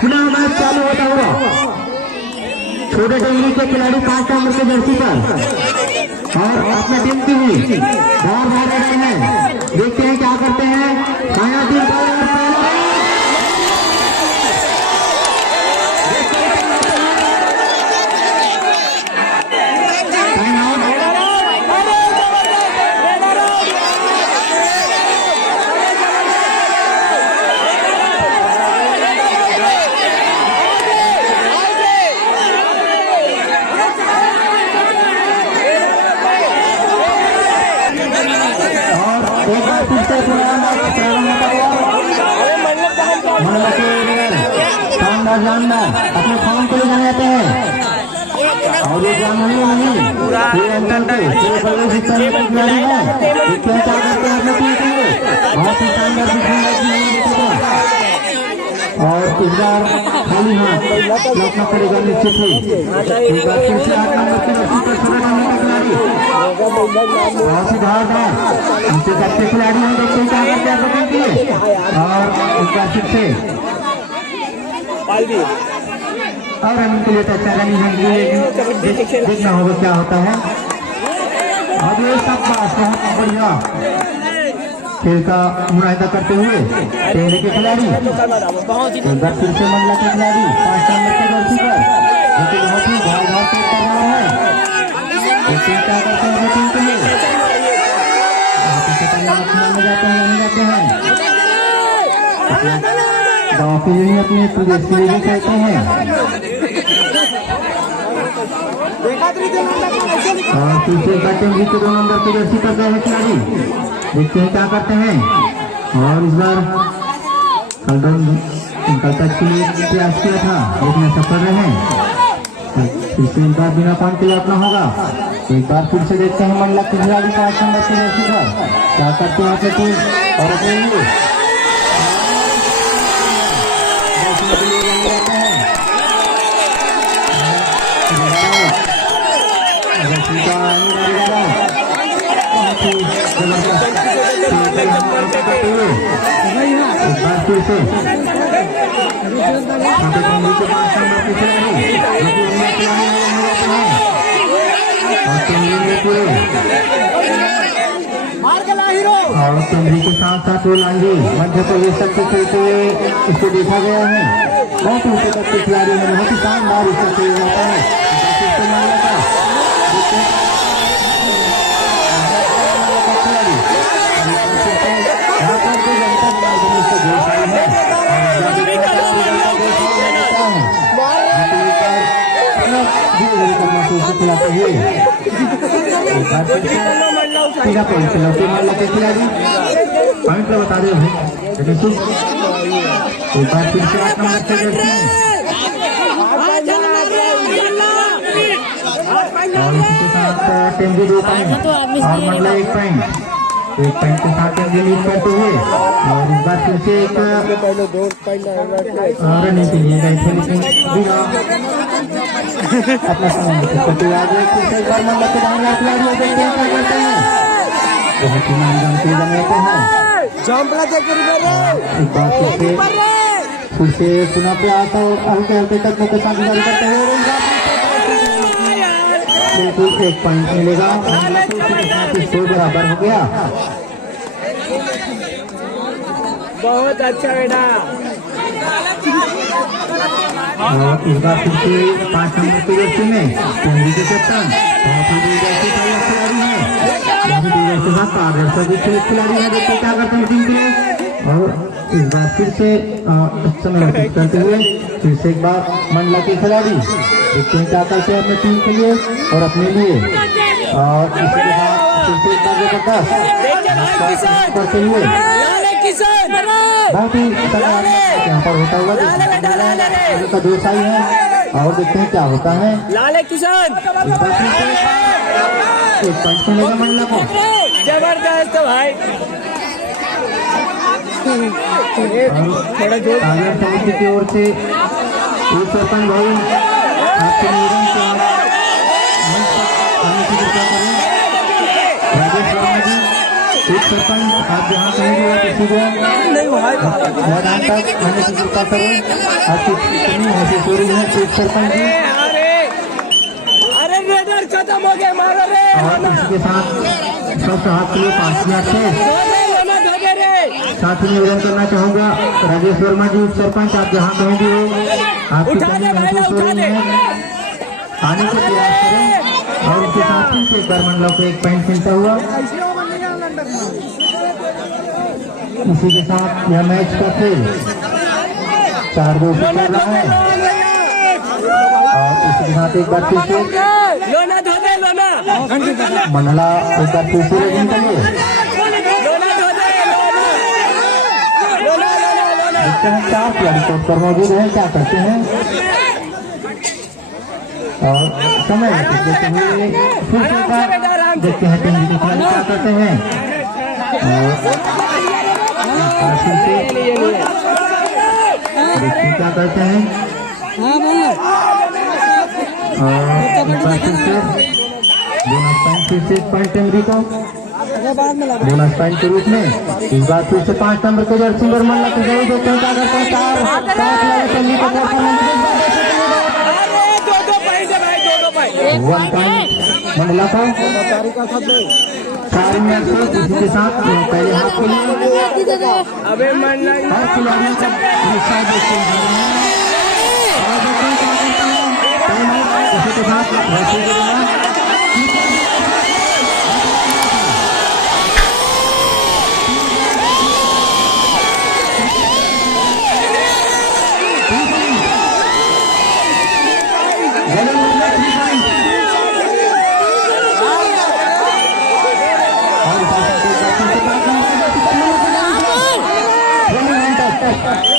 पुनः मैच चालू होता हुआ छोटे टेंगरी के खिलाड़ी 5 नंबर के जर्सी पर और अपने टीम की भी बाहर रहे हैं। देखते हैं क्या करते हैं काया टीम जानदार अपने फॉर्म के लिए जाने जाते हैं और ये जान नहीं ये अंतर है बहुत ही शानदार और इस बार खाली हाथ लौटना पड़ेगा निश्चित ही। नीचे सबसे खिलाड़ी हम देखते हैं क्या करते हैं और इस बार फिर से और रनिंग के लिए तो अच्छा रनिंग है, देखना होगा क्या होता है। अब ये सब बहुत बढ़िया खेल का मुनाहिदा करते हुए टेंगरी के खिलाड़ी एक बार फिर से मंडला के खिलाड़ी 5 नंबर के जर्सी पर जो कि बहुत ही धार से कर रहा है। क्या करते हैं टीम के लिए जाते हैं गाँव के लिए अपने प्रदेश के लिए कहते हैं और तीसरे टेंगरी के 2 नंबर की जर्सी पर गए खिलाड़ी देखते हैं क्या करते हैं। और इस बार कल तक के लिए प्रयास किया था लेकिन सफल रहे। फिर से एक बार बिना पॉइंट के लिए अपना होगा। एक बार फिर से देखते हैं मंडला के खिलाड़ी 5 नंबर की जर्सी पर क्या करते हैं अपने टीम और अपने लिए और टेंगरी के साथ साथ वो लांगी मध्य प्रदेश तक से खेलते हुए इसको देखा गया है। बहुत ऊंचे तक के खिलाड़ी है, बहुत ही शानदार इसका खेल जाता है। खिलाड़ी पॉइंट पर बता रहे हैं एक बार फिर से 8 नंबर से और इसके साथ टेंगरी 2 पॉइंट और मंडला 1 पॉइंट के साथ टेंगरी लीड करते हुए और इस बार फिर से एक रनिंग के लिए गए थे लेकिन अपना समय आगे फिर से एक बार मंडला के दाहिने खिलाड़ी करते हैं बहुत ही नाम के जमाते हैं फिर से पुनः प्रयास और हल्के हल्के कदमों के साथ गुजारी करते हुए बिल्कुल 1 पॉइंट मिलेगा। स्कोर बराबर हो गया। बहुत अच्छा बेटा। और इस बार फिर से 5 नंबर की जर्सी में टेंगरी के कैप्टन खिलाड़ी है देखते क्या करते हैं टीम के लिए। और इस बार फिर से समय व्यतीत करते हुए फिर से एक बार मंडला के खिलाड़ी देखते हैं क्या करते हैं अपने टीम के लिए और अपने लिए। और इसके बाद फिर से एक बार जबरदस्त करते हुए बहुत ही यहाँ पर होता हुआ का दोषाई है और देखते हैं क्या होता है। लाले किसान एक पॉइंट मिलेगा मंडला को। जबरदस्त भाई। थोड़ा जोर समिति की ओर से सरपंच भाई आपके निवेदन से मंच तक आने की कृपा करें। राजेश वर्मा जी एक सरपंच आप जहाँ कहेंगे किसी को मैदान तक आने की कृपा करें। आपकी कितनी ऐसी चोरी है एक सरपंच जी। अरे रेडर खत्म हो गया, मारो रे। और इसके साथ स्वस्थ हाथ के लिए 5,000 से साथ ही निवेदन करना चाहूंगा राजेश वर्मा जी सरपंच आप जहाँ कहेंगे आपकी कमी महसूस हो रही है, आने के प्रयास करें। और उसके साथ ही से एक बार मंडलों को एक पॉइंट मिलता हुआ इसी के साथ यह मैच का खेल 4-2 से चल रहा है। और इसके साथ एक बार फिर से मंडला एक बार फिर से रेडिंग करिए। देखते हैं 4 खिलाड़ी कोर्ट पर मौजूद है, क्या करते हैं। और समय देखते हुए फिर से देखते हैं टीम के खिलाड़ी क्या करते हैं। और फिर से देखते हैं क्या करते हैं। और फिर से बोनस पॉइंट फिर से पॉइंट टेमरी को बोनस पॉइंट के रूप में इस बार फिर से 5 नंबर के जर्सी पर मन लग गई। देखते हैं क्या करते हैं। 1 पॉइंट मंडला को 4 मिनट से इसी के साथ पहले हाथ के लिए अबे मंडला और खिलाड़ियों का उत्साह देखते हैं। और देखते हैं क्या करते हैं इसी के साथ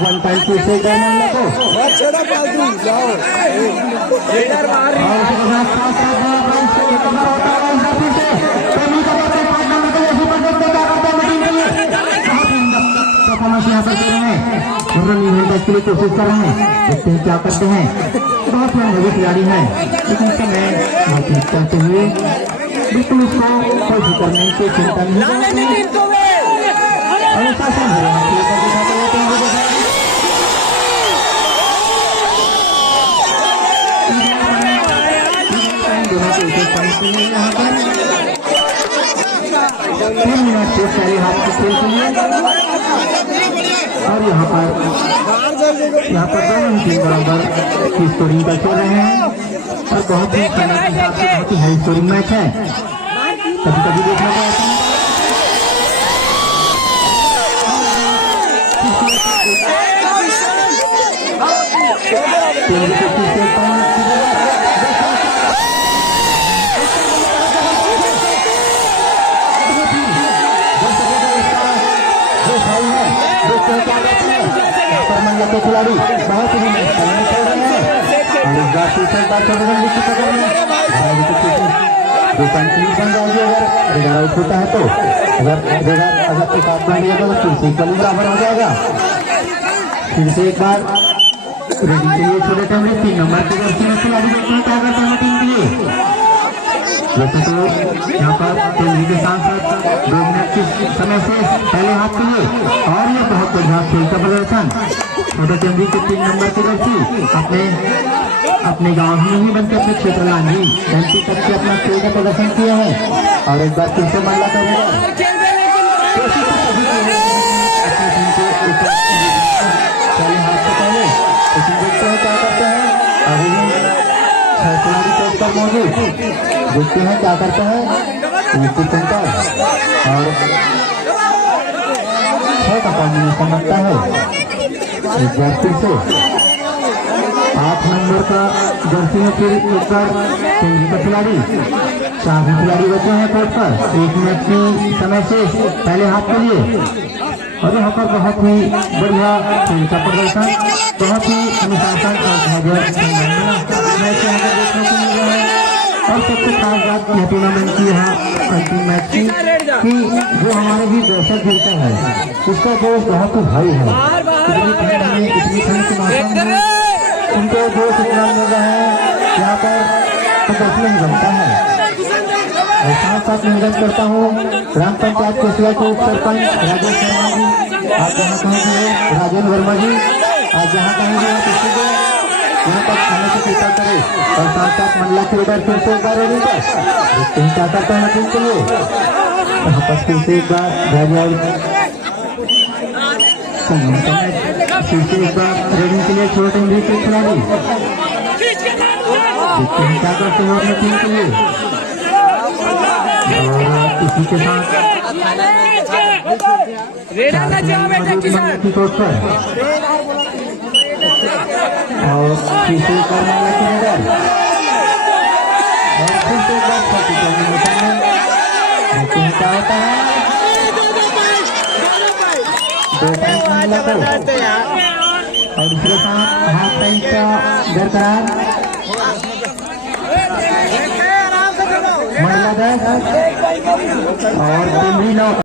वन टाइम फिर से मंडला को के लिए कोशिश कर रहे हैं। देखते हैं क्या करते हैं। बहुत ही अनुभवी खिलाड़ी है, लेकिन समय महसूस करते हुए बिल्कुल उसको कोई फिक्र नहीं, कोई चिंता नहीं। यहाँ पर 3 मिनट से पहले हाथ के खेल के लिए और यहाँ पर दोनों टीम बराबर की स्कोरिंग कर रहे हैं। और बहुत ही समय के हिसाब से बहुत ही हाई स्कोरिंग मैच है। कभी कभी देखना पड़ता है मंडला के खिलाड़ी बहुत ही और इस बार तीसरे बार अगर आउट होता है तो अगर एक आउट बन जाएगा तो फिर से बराबर हो जाएगा। फिर से एक बार रेडी के लिए छोटे टाइम में 3 नंबर के जर्सी में खिलाड़ी देखते हैं क्या करते हैं टीम के लिए। वैसे तो यहाँ पर टीम के साथ साथ 2 मिनट के समय से पहले हाथ के लिए और ये बहुत बढ़िया खेल का प्रदर्शन छोटे टेमरी के 3 नंबर के जर्सी अपने गांव ही नहीं बल्कि अपने क्षेत्र लांगी घंटी तक से अपना खेल का प्रदर्शन किया है। और एक बार फिर से मंडला करेगा पहले हाथ से पहले लेकिन देखते हैं क्या करते हैं। अभी 6 खिलाड़ी कोर्ट पर मौजूद, देखते हैं क्या करते हैं। सेंटर और 6 का कॉम्बिनेशन बनता है। एक बार फिर से 8 नंबर का जर्सी में फिर एक बार टेमरी का खिलाड़ी 4 खिलाड़ी बचे हैं कोर्ट पर 1 मिनट की समय से पहले हाथ के लिए। और यहाँ पर बहुत ही बढ़िया खेल का प्रदर्शन, बहुत ही अनुशासन और मैच यहाँ पर देखने को मिल रहा है। और सबसे खास बात यह टूर्नामेंट की यहाँ अंतिम मैच की कि जो हमारे भी दर्शक जुड़ता है उसका जोश बहुत ही हाई है। इतनी ठंड के मौसम में उनको जोश इतना मिल रहा है यहाँ पर तो बचने ही बनता है। और साथ साथ निवेदन करता हूँ ग्राम पंचायत कोसला के उप सरपंच राजेश शर्मा जी, आप जहाँ कहेंगे राजेंद्र वर्मा जी, आप जहाँ कहेंगे यहाँ तक आने की कृपा करे। और साथ साथ मंडला की लीडर फिर से एक बार रेडी है, देखते हैं क्या करते हैं टीम के लिए। यहाँ पर फिर से एक बार फिर से एक बार रेडी के लिए छोटे इंद्री के खिलाड़ी, देखते हैं क्या करते हैं अपनी टीम के लिए। और इसी के साथ और फिर से एक बार माला के अंदर और फिर से एक बार छोटी करने में देखते हैं क्या होता है। 2 पॉइंट महिला को और इसके साथ हाफ टाइम का बरकरार महिला 10 और 9।